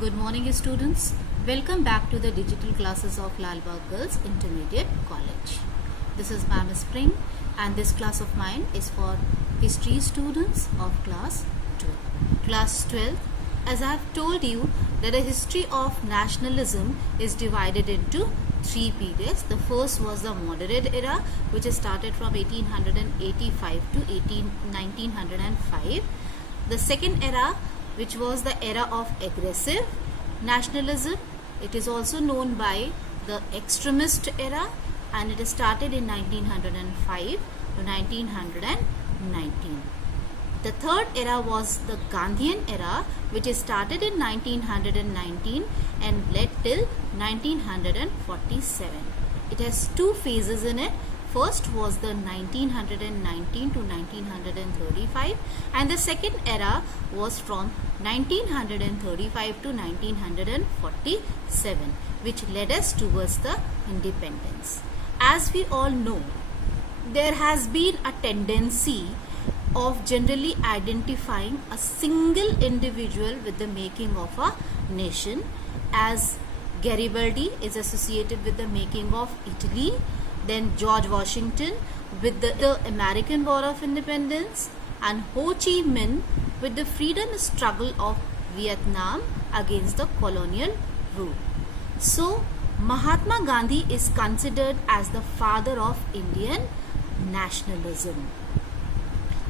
Good morning, students. Welcome back to the digital classes of Lalbagh Girls Intermediate College. This is Ma'am Spring, and this class of mine is for history students of class 12. Class 12, as I have told you that the history of nationalism is divided into three periods. The first was the moderate era, which is started from 1885 to 1905. The second era, which was the era of aggressive nationalism. It is also known by the extremist era, and it started in 1905 to 1919. The third era was the Gandhian era, which is started in 1919 and led till 1947. It has two phases in it. First was the 1919 to 1935, and the second era was from 1935 to 1947, which led us towards the independence. As we all know, there has been a tendency of generally identifying a single individual with the making of a nation, as Garibaldi is associated with the making of Italy, then George Washington with the American War of Independence, and Ho Chi Minh with the freedom struggle of Vietnam against the colonial rule. So, Mahatma Gandhi is considered as the father of Indian nationalism,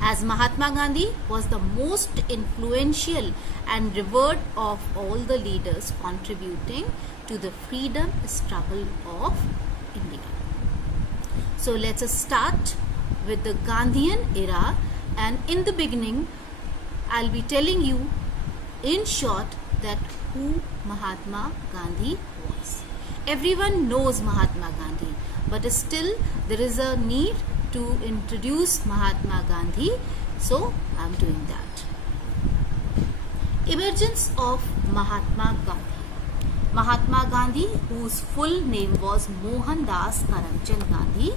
as Mahatma Gandhi was the most influential and revered of all the leaders contributing to the freedom struggle of India. So let's start with the Gandhian era, and in the beginning I'll be telling you in short that who Mahatma Gandhi was. Everyone knows Mahatma Gandhi, but still there is a need to introduce Mahatma Gandhi, so I'm doing that. Emergence of Mahatma Gandhi. Mahatma Gandhi, whose full name was Mohandas Karamchand Gandhi,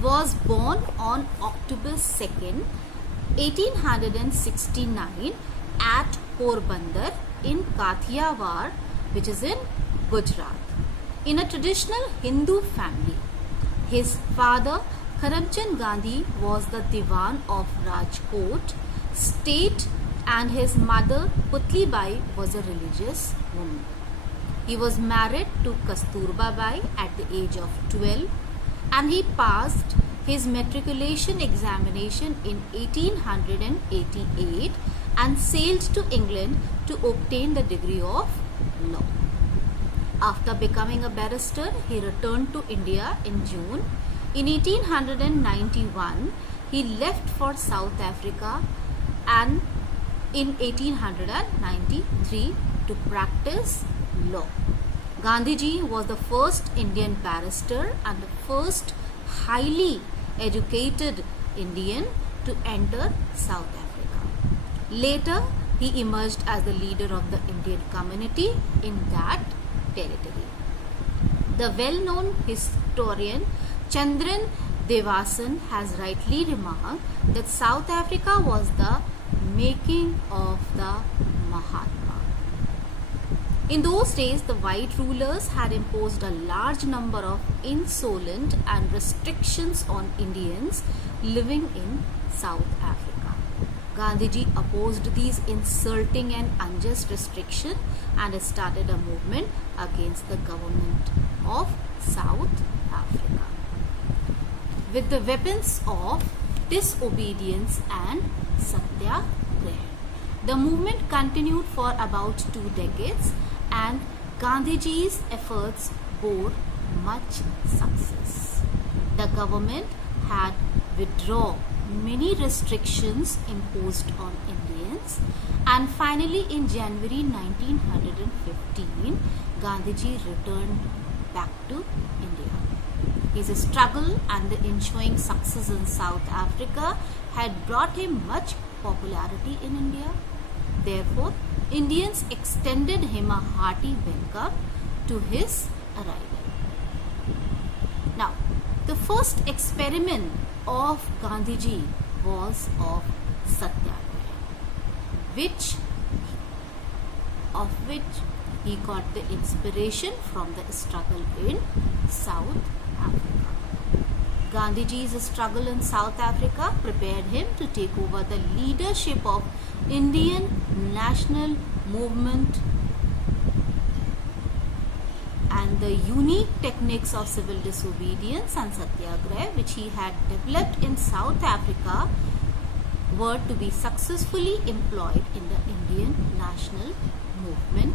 was born on October 2nd, 1869 at Porbandar in Kathiawar, which is in Gujarat, in a traditional Hindu family. His father, Karamchand Gandhi, was the Diwan of Rajkot state, and his mother, Putli Bai, was a religious woman. He was married to Kasturba Bai at the age of 12, and he passed his matriculation examination in 1888 and sailed to England to obtain the degree of law. After becoming a barrister, he returned to India in June. In 1891, he left for South Africa, and in 1893 to practice law. Gandhiji was the first Indian barrister and the first highly educated Indian to enter South Africa. Later, he emerged as the leader of the Indian community in that territory. The well-known historian Chandran Devasan has rightly remarked that South Africa was the making of the Mahatma. In those days, the white rulers had imposed a large number of insolent and restrictions on Indians living in South Africa. Gandhiji opposed these insulting and unjust restrictions and started a movement against the government of South Africa with the weapons of disobedience and satyagraha. The movement continued for about 2 decades, and Gandhiji's efforts bore much success. The government had withdrawn many restrictions imposed on Indians, and finally in January 1915, Gandhiji returned back to India. His struggle and the ensuing success in South Africa had brought him much popularity in India. Therefore, Indians extended him a hearty welcome to his arrival. Now, the first experiment of Gandhiji was of satyagraha, which of which he got the inspiration from the struggle in South Africa. Gandhiji's struggle in South Africa prepared him to take over the leadership of Indian national movement, and the unique techniques of civil disobedience and satyagraha which he had developed in South Africa were to be successfully employed in the Indian national movement.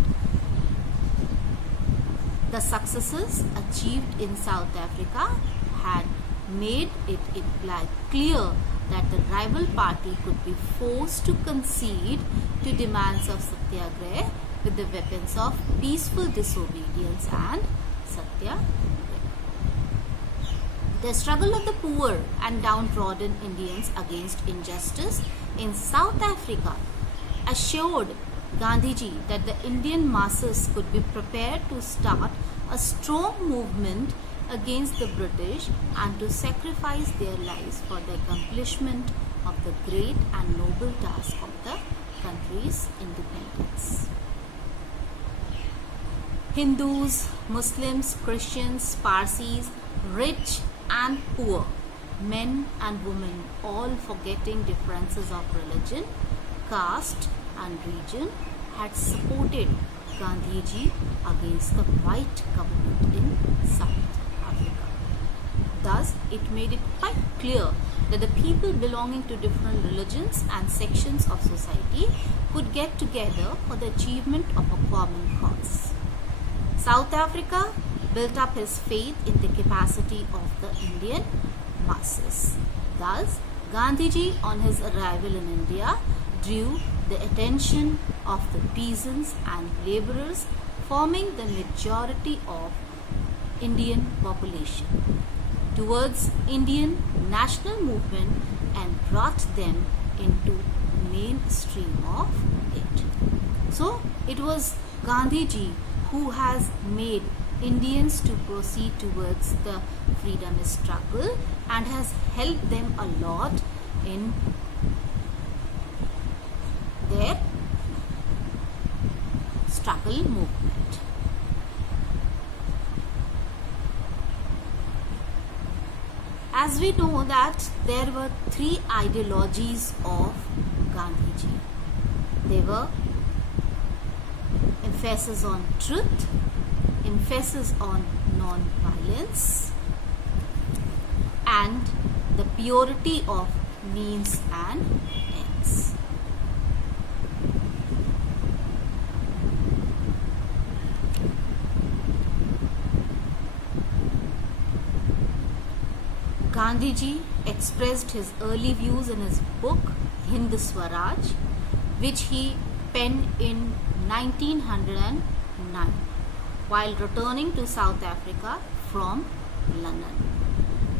The successes achieved in South Africa had made it imply clear that the rival party could be forced to concede to demands of satyagraha with the weapons of peaceful disobedience and satyagraha. The struggle of the poor and downtrodden Indians against injustice in South Africa assured Gandhiji that the Indian masses could be prepared to start a strong movement against the British and to sacrifice their lives for the accomplishment of the great and noble task of the country's independence. Hindus, Muslims, Christians, Parsis, rich and poor, men and women, all forgetting differences of religion, caste and region, had supported Gandhiji against the white government in South Africa. Thus, it made it quite clear that the people belonging to different religions and sections of society could get together for the achievement of a common cause. South Africa built up his faith in the capacity of the Indian masses. Thus, Gandhiji, on his arrival in India, drew the attention of the peasants and laborers, forming the majority of Indian population, towards Indian national movement and brought them into mainstream of it. So, it was Gandhiji who has made Indians to proceed towards the freedom struggle and has helped them a lot in their struggle movement. As we know that there were three ideologies of Gandhiji. They were emphasis on truth, emphasis on non-violence, and the purity of means and ends. Gandhiji expressed his early views in his book Hind Swaraj, which he penned in 1909 while returning to South Africa from London.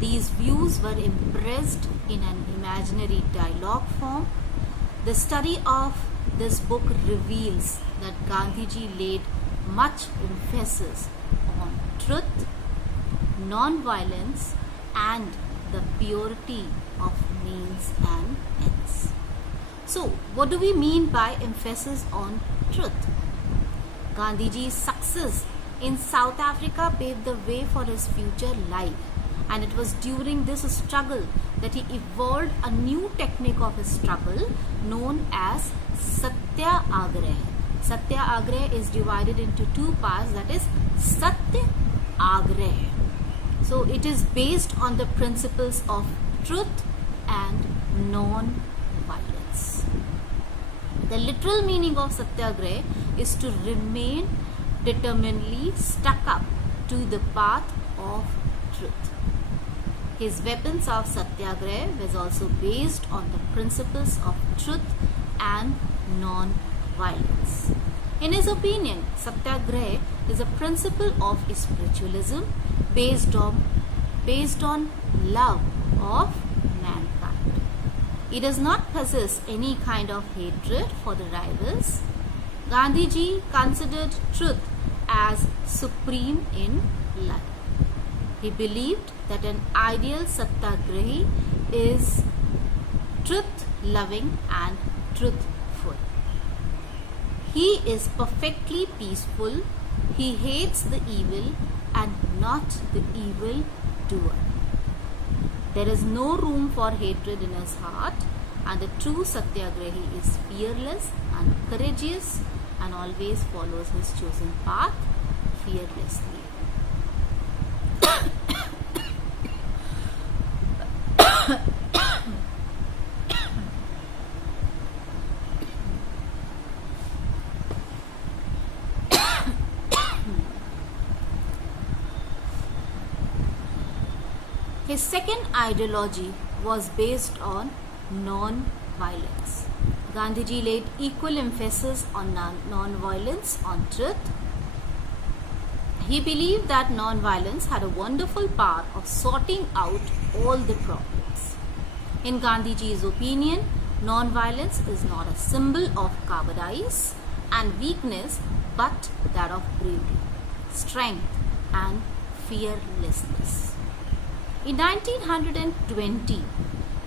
These views were impressed in an imaginary dialogue form. The study of this book reveals that Gandhiji laid much emphasis on truth, non-violence, and the purity of means and ends. So, what do we mean by emphasis on truth? Gandhiji's success in South Africa paved the way for his future life, and it was during this struggle that he evolved a new technique of his struggle known as Satyagraha. Satyagraha is divided into two parts, that is Satyagraha. So it is based on the principles of truth and non-violence. The literal meaning of Satyagraha is to remain determinedly stuck up to the path of truth. His weapons of Satyagraha was also based on the principles of truth and non-violence. In his opinion, Satyagraha is a principle of spiritualism based on love of mankind. He does not possess any kind of hatred for the rivals. Gandhiji considered truth as supreme in life. He believed that an ideal Satyagrahi is truth-loving and truthful. He is perfectly peaceful. He hates the evil and not the evil doer. There is no room for hatred in his heart, and the true Satyagrahi is fearless and courageous and always follows his chosen path fearlessly. His second ideology was based on non-violence. Gandhiji laid equal emphasis on non-violence, on truth. He believed that non-violence had a wonderful power of sorting out all the problems. In Gandhiji's opinion, non-violence is not a symbol of cowardice and weakness, but that of bravery, strength, and fearlessness. In 1920,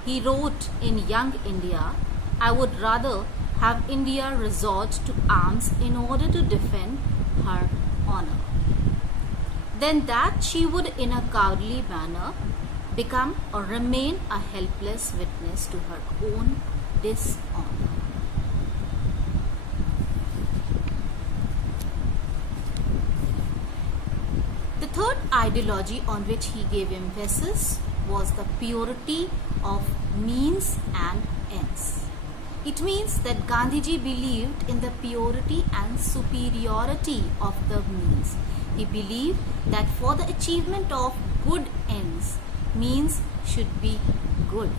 he wrote in Young India, "I would rather have India resort to arms in order to defend her honor, than that she would in a cowardly manner become or remain a helpless witness to her own dishonor." The third ideology on which he gave emphasis was the purity of means and ends. It means that Gandhiji believed in the purity and superiority of the means. He believed that for the achievement of good ends, means should be good.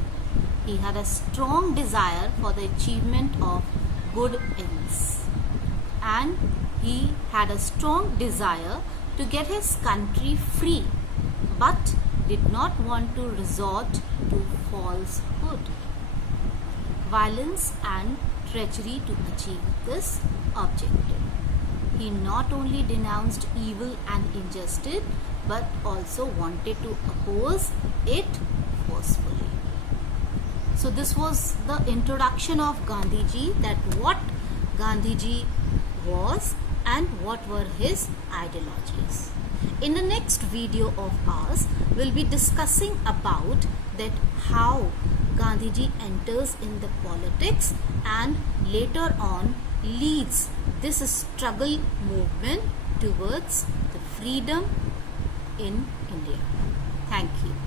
He had a strong desire for the achievement of good ends, and he had a strong desire to get his country free, but did not want to resort to falsehood, violence and treachery to achieve this objective. He not only denounced evil and injustice, but also wanted to oppose it forcefully. So this was the introduction of Gandhiji, that what Gandhiji was and what were his ideologies. In the next video of ours, we'll be discussing about that how Gandhiji enters in the politics and later on leads this struggle movement towards the freedom in India. Thank you.